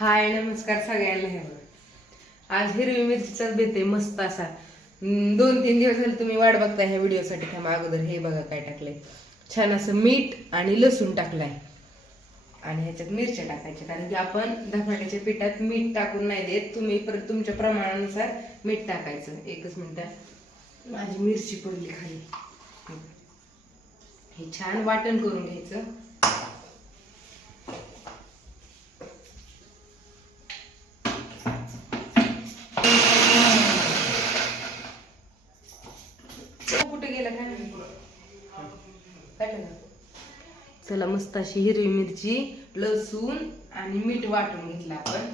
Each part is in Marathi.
हाय नमस्कार सगळ्यांना. हे बघा. आज हिरवी मिरचीचाच भेते मस्त असा. दोन तीन दिवस झाले तुम्ही वाट बघता ह्या व्हिडिओसाठी. थांबा अगोदर हे बघा काय टाकलंय. छान असं मीठ आणि लसूण टाकलंय. आणि ह्याच्यात मिरच्या टाकायच्या. कारण की आपण धपाट्याच्या पिठात मीठ टाकून नाही देत. तुम्ही परत तुमच्या प्रमाणानुसार मीठ टाकायचं. एकच मिनटं. माझी मिरची पडली खाली. हे छान वाटण करून घ्यायचं. चला मस्त अशी हिरवी मिरची लसूण आणि मीठ वाटून घेतलं आपण.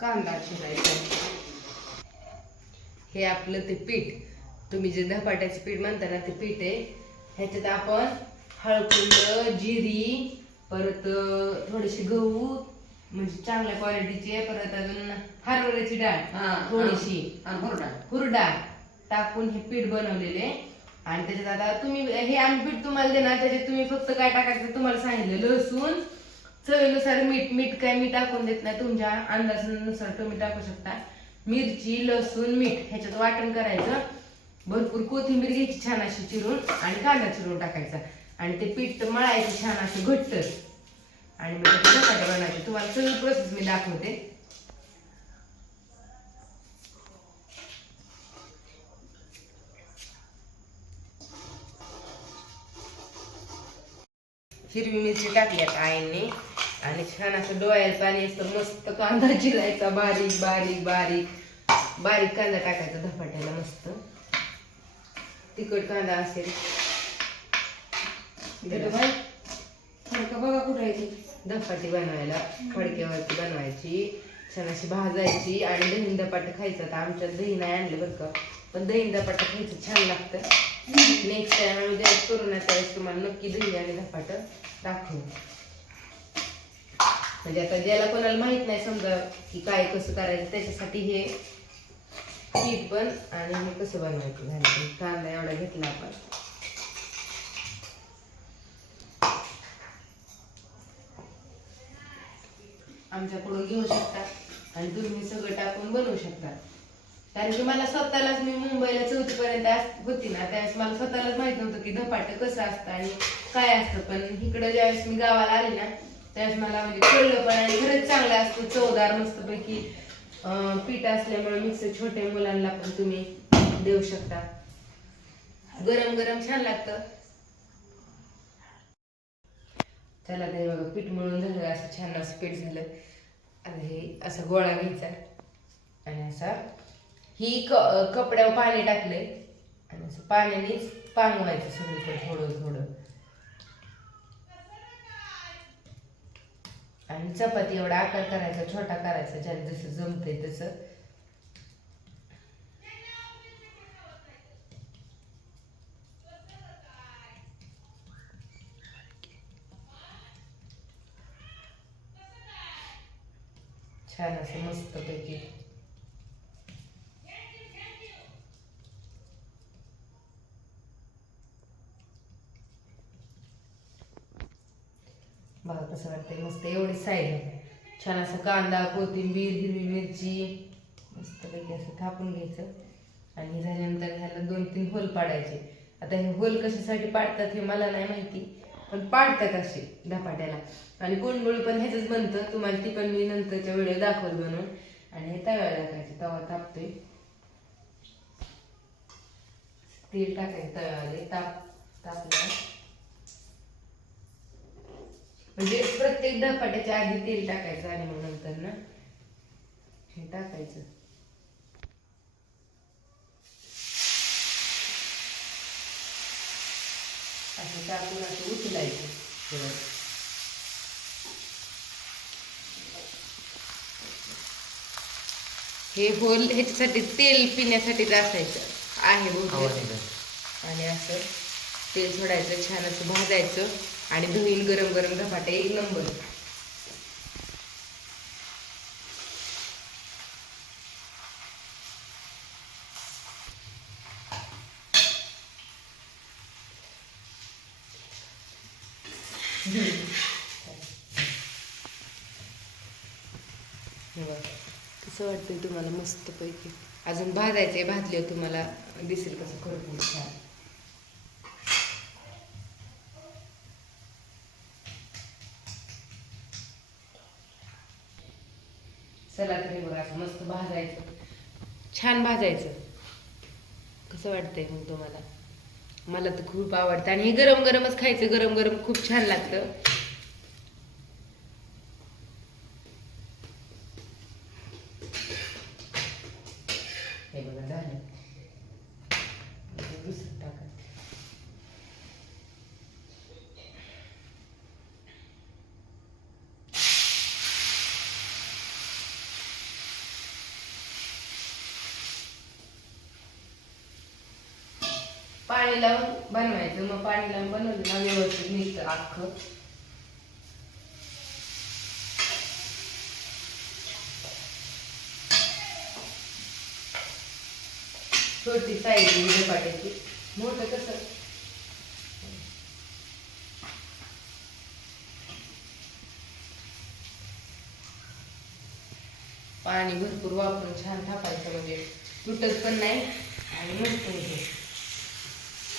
कांदा चिरायचा हे आपलं ते पीठ. तुम्ही जे धपाट्याचं पीठ म्हणता ना ते पीठ आहे. ह्याच्यात आपण हळकुंड जिरी परत अं, थोडेसे गहू म्हणजे चांगल्या क्वालिटीचे परत अजून हरभऱ्याची डाळ. हा, थोडीशी. हुरडा. हुरडा टाकून हे पीठ बनवलेले आणि त्याच्यात आता तुम्ही हे आंबीट तुम्हाला देणार त्याच्यात तुम्ही फक्त काय टाकायचं तुम्हाला सांगितलं लसूण चवीनुसार मीठ मीठ काय मी टाकून देत नाही तुमच्या अंदाजानुसार तुम्ही टाकू शकता. मिरची लसूण मीठ ह्याच्यात वाटण करायचं. भरपूर कोथिंबीर घ्यायची छान अशी चिरून आणि कांदा चिरून टाकायचा. आणि ते पीठ मळायचं छान असं घट्ट. आणि मग त्याचे धपाटे तुम्हाला सगळी प्रोसेस मी दाखवते. हिरवी मिरची टाकली आता आईने. आणि छान असं डोळ्याला पाणी असतं मस्त कांदा चिरायचा बारीक बारीक बारीक. बारीक कांदा टाकायचा धपाट्याला मस्त. तिखट कांदा असेल. बाई, फडकं बघा कुठं आहे. धपाटी बनवायला फडक्यावरती बनवायची. छान अशी भाजायची आणि दहीन धपाटे खायचं. आता आमच्यात दही नाही आणलं बरं का. पण दहीन धपाटे खायचं छान लागतं. नेक्स्ट टाइम आम्ही ज्यावेळेस करून त्यावेळेस तुम्हाला नक्की दही आणि धपाट दाखवू. म्हणजे आता ज्याला कोणाला माहीत नाही समजा की काय कसं करायचं त्याच्यासाठी हे पीठ पण आणि हे कसं बनवायचं झालं कांदा एवढा घेतला आपण. आमच्याकडून घेऊ शकता आणि तुम्ही सगळं टाकून बनवू शकता. कारण की मला स्वतःलाच मी मुंबईला चौथीपर्यंत होती ना त्यावेळेस मला स्वतःलाच माहीत नव्हतं की धपाटं कसं असतं आणि काय असतं. पण इकडं ज्यावेळेस मी गावाला आले ना त्यावेळेस मला म्हणजे कळलं पण आणि खरंच चांगलं असतं. चवदार मस्तपैकी पीठ असल्यामुळे मिक्स छोट्या मुलांना पण तुम्ही देऊ शकता. गरम गरम छान लागतं. चला ते बघा पीठ मळून झालं असं छान असं पीठ झालं. आता हे असा गोळा घ्यायचा आणि असा ही क कपड्यावर पाणी टाकलंय. आणि असं पाण्यानेच पांगवायचं सगळीकडे थोडं थोडं. आणि चपाती एवढा आकार करायचा छोटा करायचा ज्याला जसं जमतंय तसं. छान असं मस्तपैकी. बघा कसं वाटतंय मस्त एवढी साईड आहे छान असं कांदा कोथिंबीर हिरवी मिरची मस्तपैकी असं थापून घ्यायचं. आणि झाल्यानंतर ह्याला दोन तीन होल पाडायचे. आता हे होल कशासाठी पाडतात हे मला नाही माहिती पण पाडतात असे धपाट्याला. आणि गुणगुळ पण ह्याच बनतं. तुम्हाला ती पण मी नंतरच्या व्हिडिओ दाखवल बनवून. आणि हे तव्याला टाकायचे. तवा तापतोय. तेल टाकायचं तव्यामध्ये ताप तापलं. म्हणजे प्रत्येक धपाट्याच्या आधी तेल टाकायचं आणि मग नंतर ना हे टाकायचं असं टाकून असं उचलायचं. हे होल ह्याच्यासाठी तेल पिण्यासाठीच असायचं आहे. आणि असं तेल सोडायचं छान असं भाजायचं आणि धुईल गरम गरम धपाटे एक नंबर कसं वाटतंय तुम्हाला मस्तपैकी? अजून भाजायचंय भाजले तुम्हाला दिसेल कसं खरपूर छान चला तरी मस्त भाजायचं. छान भाजायचं. कसं वाटतंय मग तुम्हाला? मला तर खूप आवडतं. आणि हे गरम गरमच खायचं. गरम गरम खूप छान लागतं हे बघा झालं आता दुसरं टाका पाणी लावून बनवायचं. मग पाणी लावून बनवलं ना व्यवस्थित निघतं अख्खं. छोटी साईज म्हणजे धपाट्याची मोठं कसं? पाणी भरपूर वापरून छान थापायचं म्हणजे तुटत पण नाही आणि मस्त होते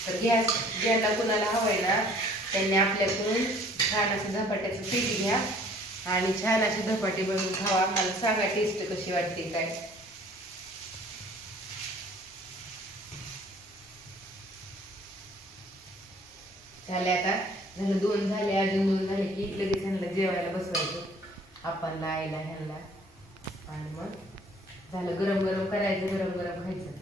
तर गॅस ज्यांना कुणाला हवं आहे ना त्यांनी आपल्याकडून छान असं झपाट्याचं पीठ घ्या आणि छान असे धपाटे बनवून खावा. मला सांगा टेस्ट कशी वाटते काय. झाले आता झालं दोन झाले अजून दोन झाले की लगेच ह्यांना जेवायला बसवायचं. आपण आईला ह्यांना. आणि मग झालं गरम गरम करायचं गरम गरम खायचं.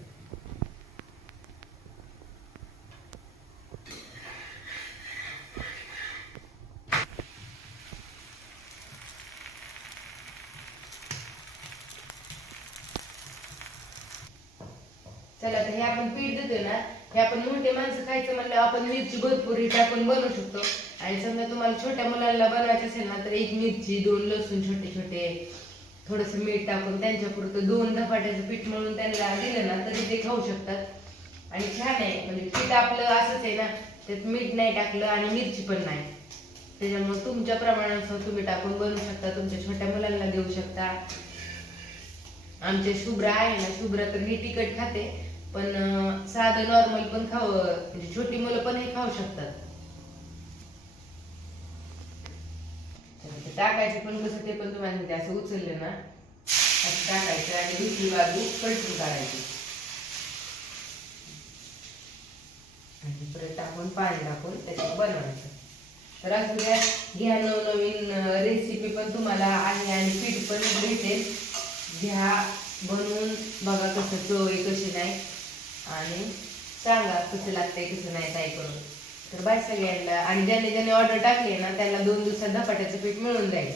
चला तर हे आपण पीठ देतोय ना हे आपण मोठे माणसं खायचं म्हणलं आपण मिरची भरपूर ही टाकून बनवू शकतो. आणि समजा तुम्हाला छोट्या मुलांना बनवायचं असेल ना तर एक मिरची दोन लसूण छोटे छोटे थोडस मीठ टाकून त्यांच्यापुरतं दोन धपाट्याचं पीठ म्हणून त्यांना दिलं ना तरी ते खाऊ शकतात. आणि छान आहे म्हणजे पीठ आपलं असंच आहे ना त्यात मीठ नाही टाकलं आणि मिरची पण नाही. त्याच्यामुळे तुमच्या प्रमाणानुसार तुम्ही टाकून बनवू शकता तुमच्या छोट्या मुलांना देऊ शकता. आमचे शुभ्रा आहे ना शुभ्रा तर ही तिखट खाते. पण साधं नॉर्मल पण खाव म्हणजे छोटी मुलं पण हे खाऊ शकतात. टाकायचे टाकायचं पण कसं ते पण तुम्हाला म्हणते असं उचललं ना असं टाकायचं आणि दुसरी बाजू कटून काढायची. आणि परत टाकून पाणी टाकून त्याच्यावर बनवायचं. तर असं द्या घ्या नवनवीन रेसिपी पण तुम्हाला आहे आणि पीठ पण भेटेल. घ्या बनवून बघा कसं चव आहे कशी नाही. आणि सांगा कसं लागतंय कसं नाही काय करून तर बाय सगळ्यांना आणि ज्यांनी ज्यांनी ऑर्डर टाकली आहे ना त्यांना दोन दिवसात धपाट्याचं पीठ मिळून जाईल.